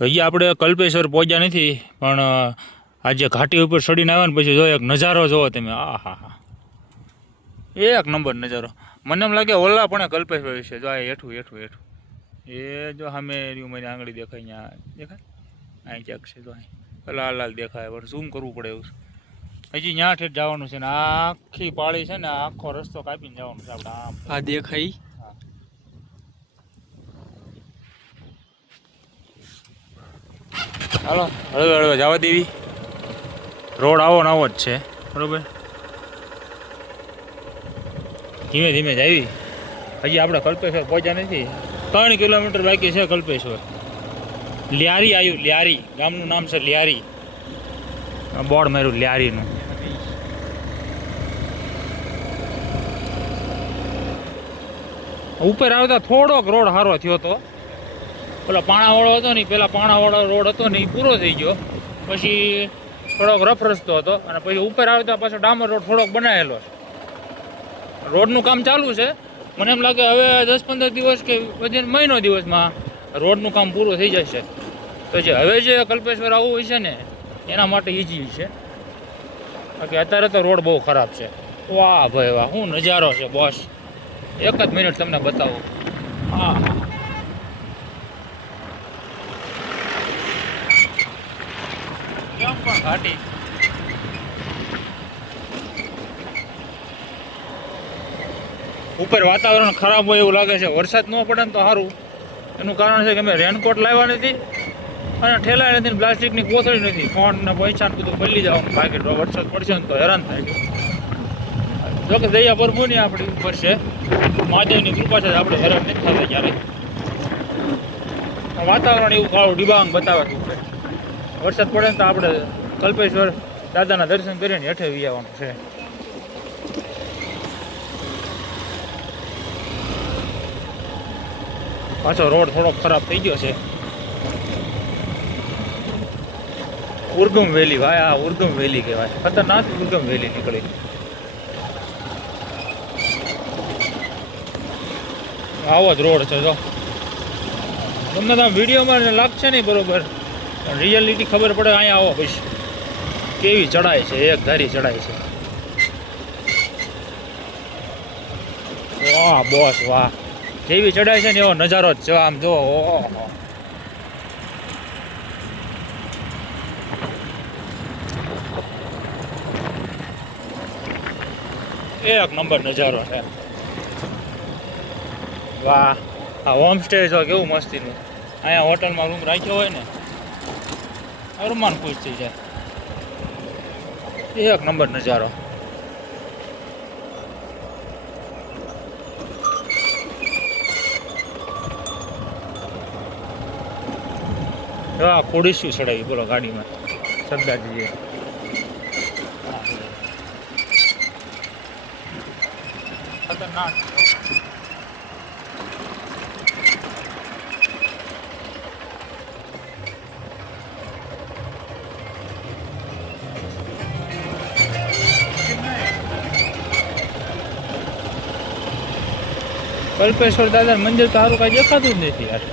હજી આપણે કલ્પેશ્વર પહોંચ્યા નથી, પણ આજે ઘાટી ઉપર ચડીને આવ્યા ને પછી જો એક નજારો જોવો તમે. આ હા હા, એક નંબર નજારો. મને એમ લાગે ઓલા પણ કલ્પેશ્વર છે. જો આ હેઠું હેઠું હેઠું એ જો સામે રહ્યું, મારી આંગળી દેખાય, અહીંયા દેખાય, અહીં ક્યાંક છે. જો અહીં લાલ લાલ દેખાય, પણ ઝૂમ કરવું પડે એવું છે. હજી ત્યાં ઠેઠ જવાનું છે ને આખી પાળી છે ને આખો રસ્તો કાપીને જવાનું છે આપણે. આમ આ દેખાય. હાલો હળવે હળવે જવા દેવી. રોડ આવો ને આવો જ છે, બરોબર. ધીમે ધીમે જ આવી. હજી આપણે કલ્પેશ્વર પહોંચ્યા નથી. 3 કિલોમીટર બાકી છે કલ્પેશ્વર. લ્યારી આવ્યું, લ્યારી ગામનું નામ છે લ્યારી. બોર્ડ માર્યું લ્યારીનું. ઉપર આવતા થોડોક રોડ સારો થયો હતો. પેલા પાણાવાળો હતો ને, પેલા પાણાવાળો રોડ હતો ને એ પૂરો થઈ ગયો. પછી થોડોક રફ રસ્તો હતો અને પછી ઉપર આવતા પાછો ડામર રોડ થોડોક બનાવેલો છે. રોડનું કામ ચાલુ છે. મને એમ લાગે હવે 10-15 દિવસ કે વજન મહિનો દિવસમાં રોડનું કામ પૂરું થઈ જશે. તો જે હવે જે કલ્પેશ્વર આવવું હોય છે ને એના માટે ઈઝી છે. બાકી અત્યારે તો રોડ બહુ ખરાબ છે. વાહ ભાઈ વાહ, શું નજારો છે બોસ. એક જ મિનિટ તમને બતાવું. હા, કેમ પણ ઘાટી. ઉપર વાતાવરણ ખરાબ હોય એવું લાગે છે. વરસાદ ન પડે ને તો સારું. એનું કારણ છે કે અમે રેનકોટ લાવ્યા નથી અને ઠેલા નથી, પ્લાસ્ટિકની કોથળી નથી. ફોન ને પૈસા ને બધું બદલી જવાનું બાકી વરસાદ પડશે ને તો હેરાન થાય છે. જોકે દયા પ્રભુની આપણી ઉપર છે, મહાદેવની કૃપા છે, આપણે હેરાન નથી થતા ક્યારેય. વાતાવરણ એવું કાળું ડિબાંગ બતાવે છે ઉપર. વરસાદ પડે ને તો આપણે કલ્પેશ્વર દાદાના દર્શન કરીને હેઠે વી આવવાનું છે. પાછો રોડ થોડોક ખરાબ થઈ ગયો છે. ઉર્ગમ વેલી ભાઈ, આ ઉર્ગમ વેલી કહેવાય. ખતરનાક ઉર્ગમ વેલી નીકળી. આવો જ રોડ છે. જો તમને તો વિડીયોમાં લાગશે નહીં બરોબર, પણ રિયાલિટી ખબર પડે અહીંયા આવો પછી કેવી ચડાઈ છે. એક ધારી ચડાઈ છે. વાહ બોસ વાહ, જેવી ચડાઈ છે ને એવો નજારો જ છે. આમ જો ઓહો, એક નંબર નજારો છે. વાહ, આ હોમસ્ટે જો કેવું મસ્તીનું. અહીંયા હોટલમાં રૂમ રાખ્યો હોય ને અરમાન ખુશ થઈ જાય. એક નંબર નજારો. ખોડીશું ચડાવી બોલો ગાડીમાં સરદારજીએ. ખતરનાક. કલ્પેશ્વર દાદા મંદિર તો સારું કાંઈ દેખાતું જ નથી યાર.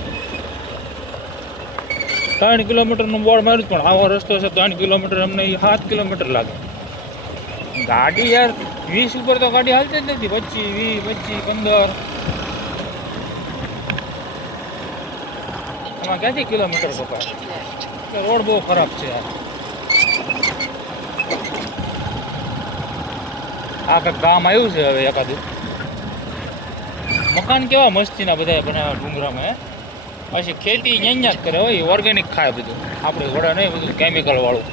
3 કિલોમીટરનું બોર્ડ માર્યું, પણ આવો રસ્તો છે 3 કિલોમીટર, અમને 7 કિલોમીટર લાગે. ગાડી યાર 20 ઉપર તો ગાડી હાલતી જ નથી. 25, 20, 25, 15 એમાં ક્યાંથી કિલોમીટર કપાય. રોડ બહુ ખરાબ છે યાર. આ કંઈક ગામ આવ્યું છે હવે એકાદું. મકાન કેવા મસ્તીના બધા બનાવ્યા ડુંગરામાં. પછી ખેતી ન્યા જ કરે હોય, ઓર્ગેનિક ખાય બધું. આપણે ઘોડા નહીં, બધું કેમિકલ વાળું.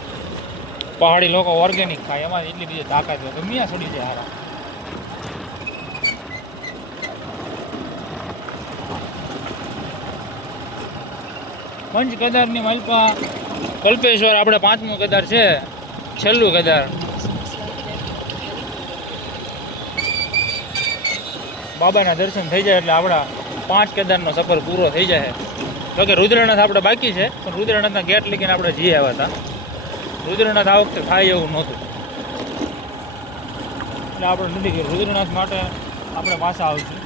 પહાડી લોકો ઓર્ગેનિક ખાય, એમાં એટલી બધી તાકાત હોય. ગમ્યા સડી જાય હારા. પંચ કેદારની માલપા કલ્પેશ્વર આપણે 5મું કેદાર છે, છેલ્લું કેદાર. બાબાના દર્શન થઈ જાય એટલે આપણા 5 કેદારનો સફર પૂરો થઈ જાય. તો કે રુદ્રનાથ આપણે બાકી છે, પણ રુદ્રનાથના ગેટ લઈને આપણે જઈ આવ્યા હતા. રુદ્રનાથ આ વખતે થાય એવું નહોતું એટલે આપણે નથી ગયું. રુદ્રનાથ માટે આપણે પાછા આવીશું.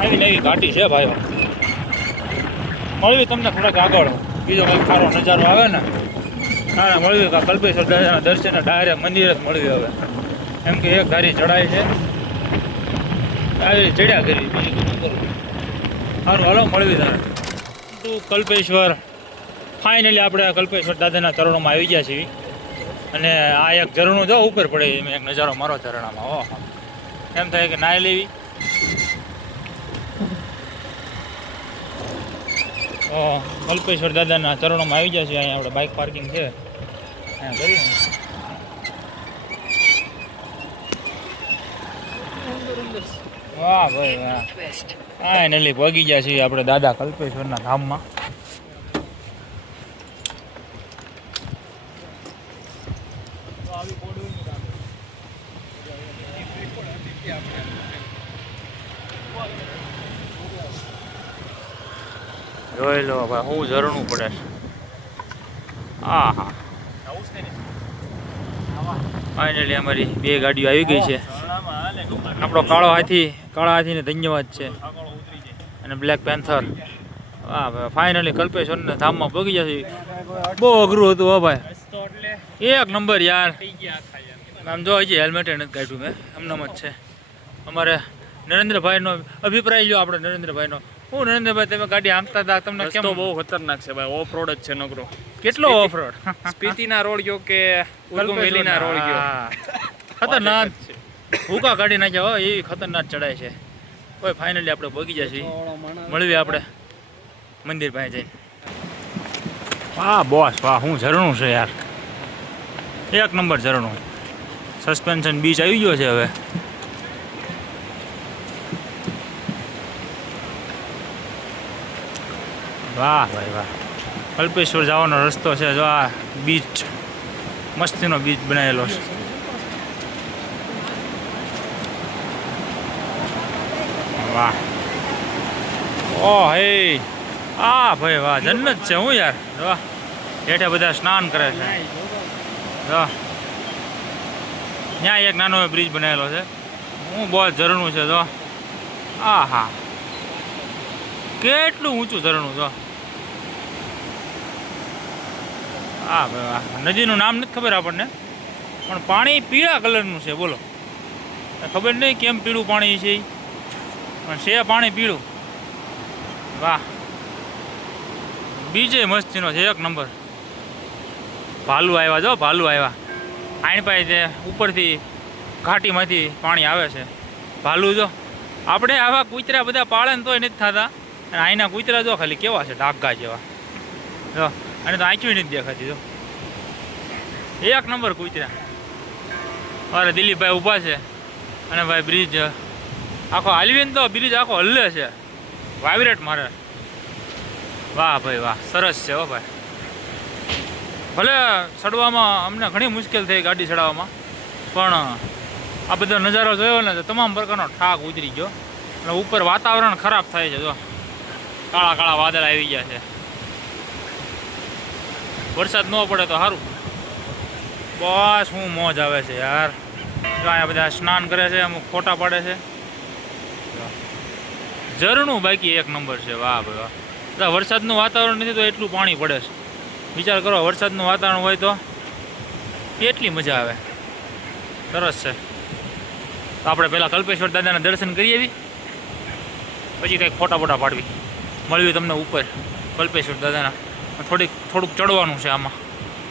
આવી નવી ઘાટી છે ભાઈઓ. મળવી તમને થોડાક આગળ બીજો કંઈક સારો નજારો આવે ને ના મળવી કા કલ્પેશ્વર દાદાના દર્શને ડાયરેક્ટ મંદિર જ મળવી હવે. એમ કે એક ધારી ચડાય છે આવી ચડ્યા કરી બીજું બધું કરું સારું હાલો મળવી તારે તું કલ્પેશ્વર. ફાઇનલી આપણે કલ્પેશ્વર દાદાના ચરણોમાં આવી ગયા છીએ અને આ એક ઝરણું જો ઉપર પડે એમ એક નજારો મારો ઝરણામાં. ઓહો એમ થાય કે નાહી લેવી. કલ્પેશ્વર દાદાના ચરણોમાં આવી ગયા છે. અહીંયા આપણે બાઇક પાર્કિંગ છે અહીંયા કરી. વાહ ભાઈ વાહ. ફાઇનલી પહોંચી ગયા છીએ આપણે દાદા કલ્પેશ્વરના ધામમાં. જોઈ લો ભાઈ હું ઝરણું પડે છે. હા હા ફાઇનલી અમારી બે ગાડીઓ આવી ગઈ છે. આપણો કાળા હાથીને ધન્યવાદ છે અને બ્લેક પેન્થર. હા ભાઈ ફાઇનલી કલ્પેશ્વરના ધામમાં પહોંચી જશે. બહુ અઘરું હતું હો ભાઈ. એક નંબર યાર. આમ જો હજી હેલ્મેટ નથી કાઢ્યું મેં એમનામ જ છે. અમારે નરેન્દ્રભાઈનો અભિપ્રાય લ્યો આપણે નરેન્દ્રભાઈનો. હું નરેન્દ્રભાઈ તમે ગાડી આંકતા હતા તમને કેમ? બહુ ખતરનાક છે ભાઈ. ઓફ રોડ જ છે નકરો. કેટલો ઓફ રોડ? સ્પીતિના રોડ ગયો કે ઉર્ગુમેલીના રોડ ગયો. ખતરનાક ભૂકા કાઢી નાખ્યા હોય એવી ખતરનાક ચડાય છે. કોઈ ફાઇનલી આપણે પહોંચી જશે. મળીએ આપણે મંદિર પાસે જઈને. વાહ બોસ વાહ હું ઝરણું છે યાર. એક નંબર ઝરણું. સસ્પેન્શન બીચ આવી ગયો છે હવે. વાહ ભાઈ વાહ. કલ્પેશ્વર જવાનો રસ્તો છે. જો આ બીચ મસ્તીનો બીચ બનાવેલો છે. વાહ ઓ હે આ ભાઈ વાહ જન્નત છે. હું યાર વાહ હેઠે બધા સ્નાન કરે છે. જો ત્યાં એક નાનો બ્રિજ બનાવેલો છે. હું બહુ ઝરણું છે. જો આ હા કેટલું ઊંચું ઝરણું. જો હા ભાઈ વાહ. નદીનું નામ નથી ખબર આપણને પણ પાણી પીળા કલરનું છે. બોલો ખબર નહીં કેમ પીળું પાણી છે પણ છે પાણી પીળું. વાહ બીજે મસ્તીનો છે એક નંબર. ભાલુ આવ્યા જો ભાલુ આવ્યા. આઈન પાસે ઉપરથી ઘાટીમાંથી પાણી આવે છે. ભાલુ જો આપણે આવા કૂતરા બધા પાળે ને તોય નથી થતા અને અહીંના કૂતરા જો ખાલી કેવા છે ડાઘા જેવા. જો અને તો આંખ્યું નથી દેખાતી. જો એક નંબર કૂતરા. અરે દિલીપભાઈ ઊભા છે અને ભાઈ બ્રિજ આખો હાલવી ને તો બ્રિજ આખો હલ્લે છે. વાઇબ્રેટ મારે. વાહ ભાઈ વાહ સરસ છે હો ભાઈ. ભલે ચડવામાં અમને ઘણી મુશ્કેલ થઈ ગાડી ચડાવવામાં પણ આ બધો નજારો જોયો ને તો તમામ પ્રકારનો ઠાક ઉતરી ગયો. અને ઉપર વાતાવરણ ખરાબ થાય છે. જો કાળા કાળા વાદળ આવી ગયા છે. વરસાદ ન પડે તો સારું. બસ શું મોજ આવે છે યાર. જો અહીંયા બધા સ્નાન કરે છે અમુક ફોટા પાડે છે. ઝરણું બાકી એક નંબર છે. વાહ ભાઈ વાહ. વરસાદનું વાતાવરણ નથી તો એટલું પાણી પડે છે. વિચાર કરો વરસાદનું વાતાવરણ હોય તો કેટલી મજા આવે. સરસ છે. તો આપણે પહેલાં કલ્પેશ્વર દાદાના દર્શન કરી આવી પછી કંઈક ફોટા ફોટા પાડવી. મળ્યું તમને ઉપર કલ્પેશ્વર દાદાના. થોડુંક ચડવાનું છે આમાં.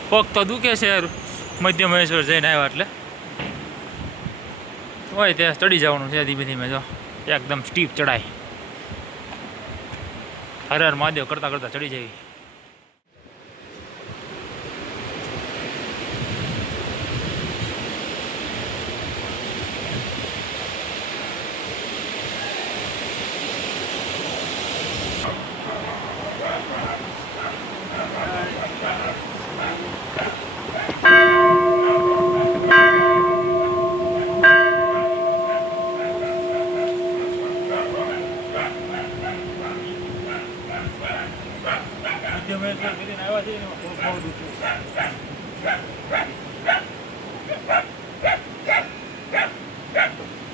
પગ તો દુખે છે મધ્ય મહેશ્વર જઈને આવ્યા એટલે હોય ત્યાં ચડી જવાનું છે ધીમે ધીમે. જો એકદમ સ્ટીપ ચડાય. હર હર મહાદેવ કરતાં કરતાં ચડી જવી.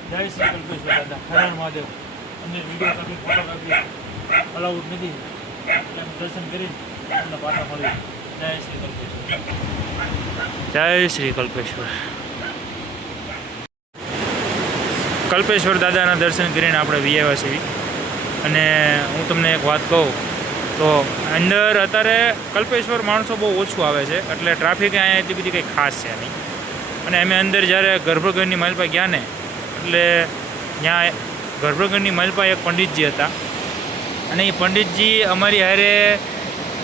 જય શ્રી કલ્પેશ્વર દાદા. હર હર મહાદેવ. અને વિડીયોગ્રાફી ફોટોગ્રાફી અલાઉડ નથી એટલે અમે દર્શન કરી તમને પાછા મળી. જય શ્રી કલ્પેશ્વર. જય શ્રી કલ્પેશ્વર. કલ્પેશ્વર દાદાના દર્શન કરીને આપણે વિયાવ્યા છીએ. અને હું તમને એક વાત કહું તો અંદર અત્યારે કલ્પેશ્વર માણસો બહુ ઓછું આવે છે એટલે ટ્રાફિક અહીંયા એટલી બધી કંઈ ખાસ છે નહીં. અને અમે અંદર જ્યારે ગર્ભગૃહની માલપા ગયા ને એટલે ત્યાં ગર્ભગૃહની માલપા એક પંડિતજી હતા અને એ પંડિતજી અમારી હારે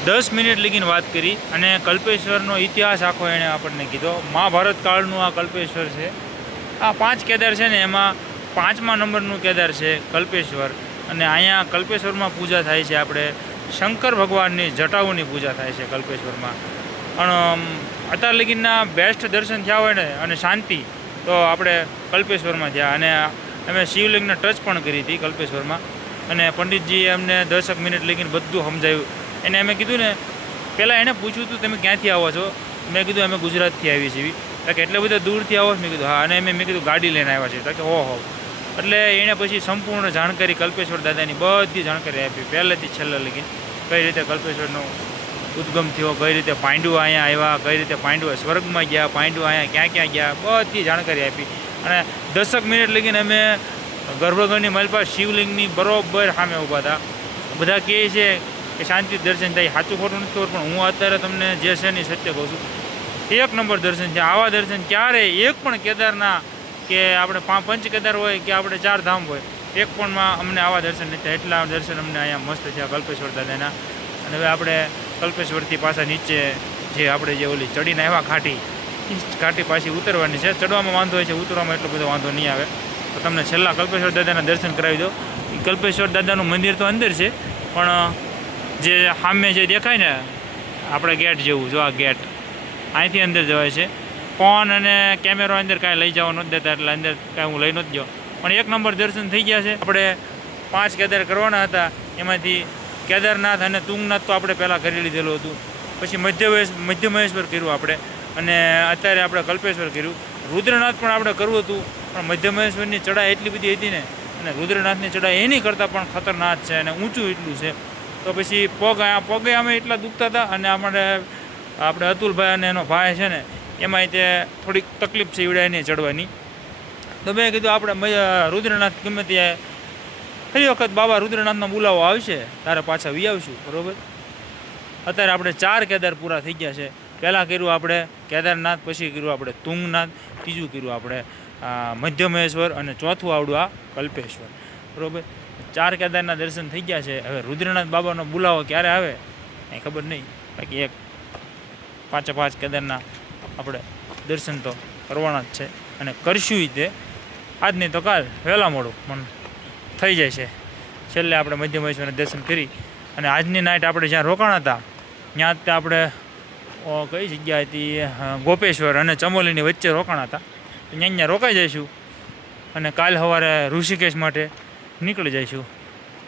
10 મિનિટ લગીને વાત કરી અને કલ્પેશ્વરનો ઇતિહાસ આખો એણે આપણને કીધો. મહાભારત કાળનું આ કલ્પેશ્વર છે. આ 5 કેદાર છે ને એમાં 5મા નંબરનું કેદાર છે કલ્પેશ્વર. અને અહીંયા કલ્પેશ્વરમાં પૂજા થાય છે આપણે શંકર ભગવાનની જટાઓની પૂજા થાય છે કલ્પેશ્વરમાં. પણ અત્યાર લગીના બેસ્ટ દર્શન થયા હોય ને અને શાંતિ તો આપણે કલ્પેશ્વરમાં થયા. અને અમે શિવલિંગને ટચ પણ કરી હતી કલ્પેશ્વરમાં. અને પંડિતજીએ અમને 10 મિનિટ લગીને બધું સમજાવ્યું. એને અમે કીધું ને પહેલાં એણે પૂછ્યું હતું તમે ક્યાંથી આવો છો? મેં કીધું અમે ગુજરાતથી આવીએ છીએ. કે એટલે બધા દૂરથી આવો મેં કીધું હા. અને મેં કીધું ગાડી લઈને આવ્યા છીએ. કે હો એટલે એણે પછી સંપૂર્ણ જાણકારી કલ્પેશ્વર દાદાની બધી જાણકારી આપી પહેલેથી છેલ્લે લગી. કઈ રીતે કલ્પેશ્વરનો ઉદ્ગમ થયો, કઈ રીતે પાંડુ અહીંયા આવ્યા, કઈ રીતે પાંડુ સ્વર્ગમાં ગયા, પાંડુ અહીંયા ક્યાં ક્યાં ગયા, બધી જાણકારી આપી. અને 10 મિનિટ લગીને અમે ગર્ભગૃહની માલપા શિવલિંગની બરોબર સામે ઊભા હતા. બધા કહે છે કે શાંતિ દર્શન થાય. સાચું ખોટું નથી ખબર પણ હું અત્યારે તમને જે છે ને સત્ય કહું છું. 1 નંબર દર્શન છે. આવા દર્શન ક્યારે એક પણ કેદારના કે આપણે 5 કેદાર હોય કે આપણે 4 ધામ હોય એક પણમાં અમને આવા દર્શન નથી થયા. એટલા દર્શન અમને અહીંયા મસ્ત થયા કલ્પેશ્વર દાદાના. અને હવે આપણે કલ્પેશ્વરથી પાછા નીચે જે આપણે જે ઓલી ચડીને આવ્યા ઘાટી પાછી ઉતરવાની છે. ચડવામાં વાંધો હોય છે, ઉતરવામાં એટલો બધો વાંધો નહીં આવે. તો તમને છેલ્લા કલ્પેશ્વર દાદાના દર્શન કરાવી દો. કલ્પેશ્વર દાદાનું મંદિર તો અંદર છે પણ જે સામે જે દેખાય ને આપણે ગેટ જેવું, જો આ ગેટ અહીંથી અંદર જવાય છે. ફોન અને કેમેરો અંદર કાંઈ લઈ જવા નથી દેતા એટલે અંદર કાંઈ હું લઈ નથી ગયો. પણ 1 નંબર દર્શન થઈ ગયા છે. આપણે 5 કેદાર કરવાના હતા એમાંથી કેદારનાથ અને તુંગનાથ તો આપણે પહેલાં કરી લીધેલું હતું. પછી મધ્યમહેશ્વર કર્યું આપણે અને અત્યારે આપણે કલ્પેશ્વર કર્યું. રુદ્રનાથ પણ આપણે કરવું હતું પણ મધ્યમહેશ્વરની ચડાઈ એટલી બધી હતી ને અને રુદ્રનાથની ચડાઈ એની કરતાં પણ ખતરનાક છે અને ઊંચું એટલું છે. તો પછી પગે અમે એટલા દુખતા હતા. અને આપણે અતુલભાઈ અને એનો ભાઈ છે ને એમાં તે થોડીક તકલીફ છે ઈવડાયની ચડવાની. તો મેં કીધું આપણે રુદ્રનાથ ગમે ત્યાં ફરી વખત બાબા રુદ્રનાથનો બોલાવો આવશે તારે પાછા વી આવશું. બરાબર. અત્યારે આપણે 4 કેદાર પૂરા થઈ ગયા છે. પહેલાં કર્યું આપણે કેદારનાથ, પછી કર્યું આપણે તુંગનાથ, ત્રીજું કર્યું આપણે મધ્યમહેશ્વર અને ચોથું આવડું આ કલ્પેશ્વર. બરાબર. 4 કેદારના દર્શન થઈ ગયા છે. હવે રુદ્રનાથ બાબાનો બોલાવો ક્યારે આવે કંઈ ખબર નહીં. બાકી 5 કેદારના આપણે દર્શન તો કરવાના જ છે અને કરશું તે આજ નહીં તો કાલ વહેલા મોડું પણ થઈ જાય છે. છેલ્લે આપણે મધ્યમહેશ્વરના દર્શન કરી અને આજની નાઇટ આપણે જ્યાં રોકાણા હતા ત્યાં જ આપણે કઈ જગ્યા હતી ગોપેશ્વર અને ચમોલીની વચ્ચે રોકાણા હતા. ત્યાં રોકાઈ જઈશું અને કાલ સવારે ઋષિકેશ માટે નીકળી જઈશું.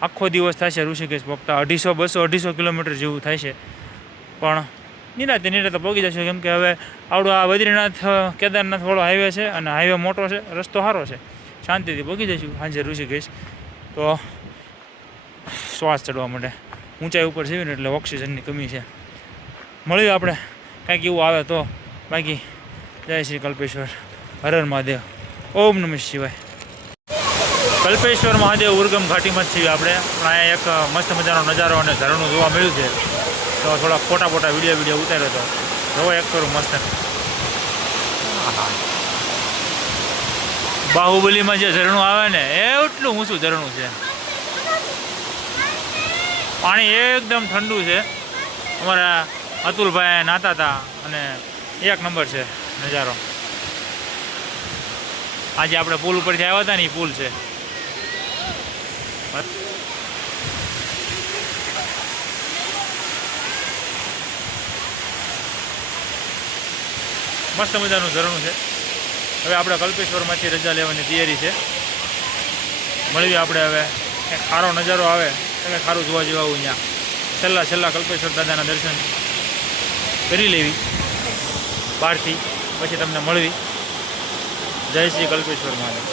આખો દિવસ થશે ઋષિકેશ પહોંચતા 200 કિલોમીટર જેવું થાય છે. પણ નિરાતે પહોંચી જશું કેમ કે હવે આવડું આ બદ્રીનાથ કેદારનાથ વાળો હાઈવે છે અને હાઈવે મોટો છે, રસ્તો સારો છે. શાંતિથી પહોંચી જઈશું સાંજે ઋષિકેશ. તો શ્વાસ ચડવા માટે ઊંચાઈ ઉપર છે ને એટલે ઓક્સિજનની કમી છે. મળ્યું આપણે કાંઈક એવું આવે તો. બાકી જય શ્રી કલ્પેશ્વર, હર હર મહાદેવ, ઓમ નમઃ શિવાય. કલ્પેશ્વર મહાદેવ ઉર્ગમ ઘાટીમાં જ છીએ આપણે. પણ અહીંયા એક મસ્ત મજાનો નજારો અને ઝરણું જોવા મળ્યું છે તો થોડા ફોટા વિડીયો ઉતાર્યો હતો. જોવો એક કરું મસ્ત. બાહુબલીમાં જે ઝરણું આવે ને એટલું ઊંચું ઝરણું છે. પાણી એકદમ ઠંડુ છે. અમારા અતુલભાઈ નાતા હતા અને 1 નંબર છે નજારો. આજે આપણે પુલ ઉપરથી આવ્યા હતા ને એ પુલ છે. મસ્ત મજાનું ઝરણું છે. હવે આપણે કલ્પેશ્વરમાંથી રજા લેવાની તૈયારી છે. મળીએ આપણે હવે કંઈક સારો નજારો આવે એટલે સારું જોવા જેવું અહીંયા છેલ્લા કલ્પેશ્વર દાદાના દર્શન કરી લેવી બહારથી, પછી તમને મળવી. જય શ્રી કલ્પેશ્વર મહાદેવ,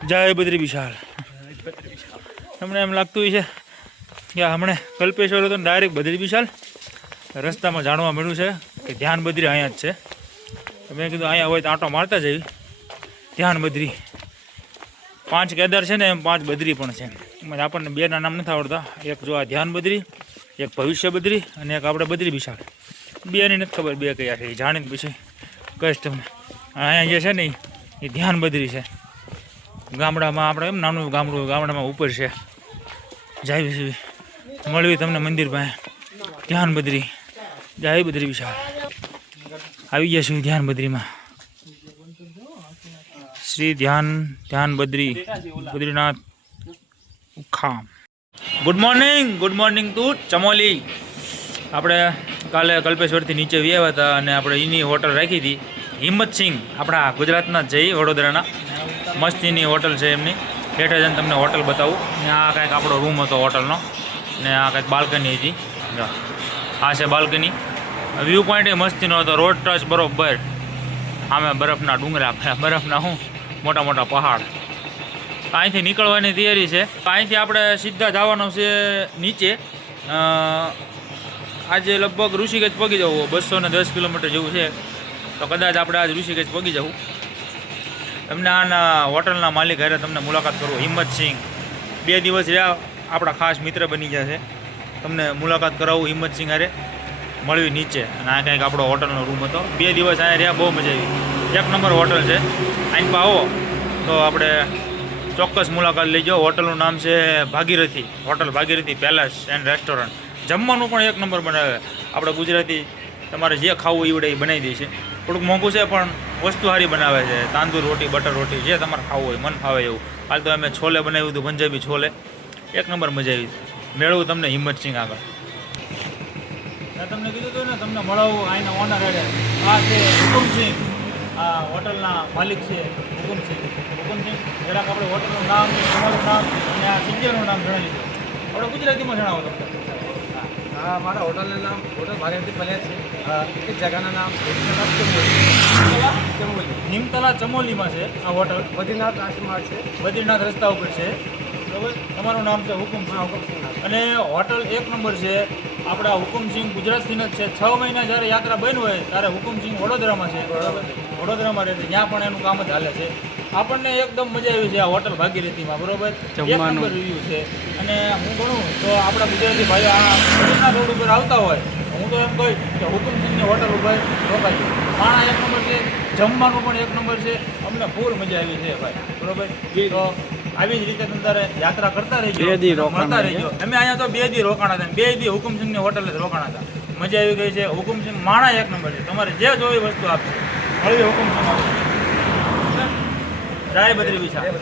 જય બદ્રી વિશાલ. તમને એમ લાગતું હોય છે કે હમણે કલ્પેશ્વર હતો ડાયરેક્ટ બદ્રી વિશાલ રસ્તામાં જાણવા મળ્યું છે કે ધ્યાન બદ્રી અહીંયા જ છે તો મેં કીધું અહીંયા હોય તો આંટો મારતા જઈએ ધ્યાન બદ્રી 5 કેદાર છે ને એમ 5 બદ્રી પણ છે એમાં આપણને બેના નામ નથી આવડતા એક જો આ ધ્યાન બદ્રી એક ભવિષ્ય બદ્રી અને એક આપણે બદ્રી વિશાલ બેની નથી ખબર બે કયા છે એ જાણીને પછી કહીશ તમને અહીંયા જે છે ને એ ધ્યાન બદ્રી છે ગામડામાં આપણે એમ નાનું ગામડું ગામડામાં ઉપર છે જાય છે મળવી તમને મંદિર પાસે ધ્યાન બદ્રી જય બદ્રી વિશાળ આવી ગયા છું ધ્યાન બદ્રીમાં શ્રી ધ્યાન બદ્રી બદ્રીનાથ ઉખામ ગુડ મોર્નિંગ ટુ ચમોલી આપણે કાલે કલ્પેશ્વરથી નીચે વ્યાવ્યા હતા અને આપણે એની હોટલ રાખી હતી હિંમતસિંહ આપણા ગુજરાતના જઈ વડોદરાના મસ્તીની હોટલ છે એમની હેઠે જઈને તમને હોટલ બતાવું ને આ કાંઈક આપણો રૂમ હતો હોટલનો ને આ કાંઈક બાલ્કની હતી આ છે બાલ્કની વ્યૂ પોઈન્ટ એ મસ્તીનો હતો રોડ ટચ બરોબર આમે બરફના ડુંગરા બરફના મોટા મોટા પહાડ અહીંથી નીકળવાની તૈયારી છે અહીંથી આપણે સીધા જવાનું છે નીચે આજે લગભગ ઋષિકેશ પગી જવું 210 કિલોમીટર જેવું છે તો કદાચ આપણે આજ ઋષિકેશ પગી જવું તમને આના હોટલના માલિક હારે તમને મુલાકાત કરું હિંમતસિંહ 2 દિવસ રહ્યા આપણા ખાસ મિત્ર બની ગયા છે તમને મુલાકાત કરાવું હિંમતસિંહ હારે મળવી નીચે અને આ કંઈક આપણો હોટલનો રૂમ હતો 2 દિવસ અહીંયા રહ્યા બહુ મજા આવી 1 નંબર હોટલ છે અહીં આવો તો આપણે ચોક્કસ મુલાકાત લેજો હોટલનું નામ છે Bhagirathi hotel Bhagirathi palace and restaurant જમવાનું પણ 1 નંબર બનાવે આપણે ગુજરાતી તમારે જે ખાવું એ વડે એ બનાવી દે છે થોડુંક મોંઘું છે પણ વસ્તુ સારી બનાવે છે તાંદૂર રોટી બટર રોટી જે તમારે ખાવું હોય મન ફાવે એવું હાલ તો અમે છોલે બનાવ્યું હતું પંજાબી છોલે 1 નંબર મજા આવી મેળવું તમને હિંમતસિંહ આગળ મેં તમને કીધું હતું ને તમને મળાવું અહીંના ઓનર હેડે આ છે હુકુમસિંહ આ હોટલના માલિક છે હુકુમસિંહ જરાક આપણે હોટલનું નામ તમારું નામ અને આ જગ્યાનું નામ જણાવી દો આપણે ગુજરાતીમાં જણાવો તમને હા મારા હોટલનું નામ હોટલ ભાગીરથી પેલેસ છે એક જગાનું નામ હિમતલા ચમોલીમાં છે આ હોટલ બદ્રીનાથ આશ્રમ છે બદ્રીનાથ રસ્તા ઉપર છે બરાબર તમારું નામ છે હુકુમસિંહ હુકમસિંહ અને હોટલ 1 નંબર છે આપણા હુકુમસિંહ ગુજરાતથી જ છે 6 મહિના જ્યારે યાત્રા બની હોય ત્યારે હુકુમસિંહ વડોદરામાં છે બરાબર વડોદરામાં રહે છે ત્યાં પણ એનું કામ જ હાલે છે આપણને એકદમ મજા આવી છે આ હોટલ ભાગીરથીમાં બરોબર 1 નંબર રિવ્યૂ છે અને હું ગણું તો આપણા ગુજરાતી ભાઈઓ આ બદ્રીનાથ રોડ ઉપર આવતા હોય હું તો એમ કહીશ કે હુકુમસિંહની હોટલ ઉપર રોકાજો ખાણા 1 નંબર છે જમવાનું પણ 1 નંબર છે અમને ફૂલ મજા આવી છે ભાઈ બરોબર તો આવી જ રીતે તમારે યાત્રા કરતા રહીજો મળતા રહીજો અમે અહીંયા તો 2 દી રોકાણા હતા 2 દી હુકુમસિંહની હોટલે રોકાણા હતા મજા આવી ગઈ છે હુકુમસિંહ માણા 1 નંબર છે તમારે જે જોઈ વસ્તુ આપશે મળવી હુકુમસિંહ જય બદ્રી વિશાળ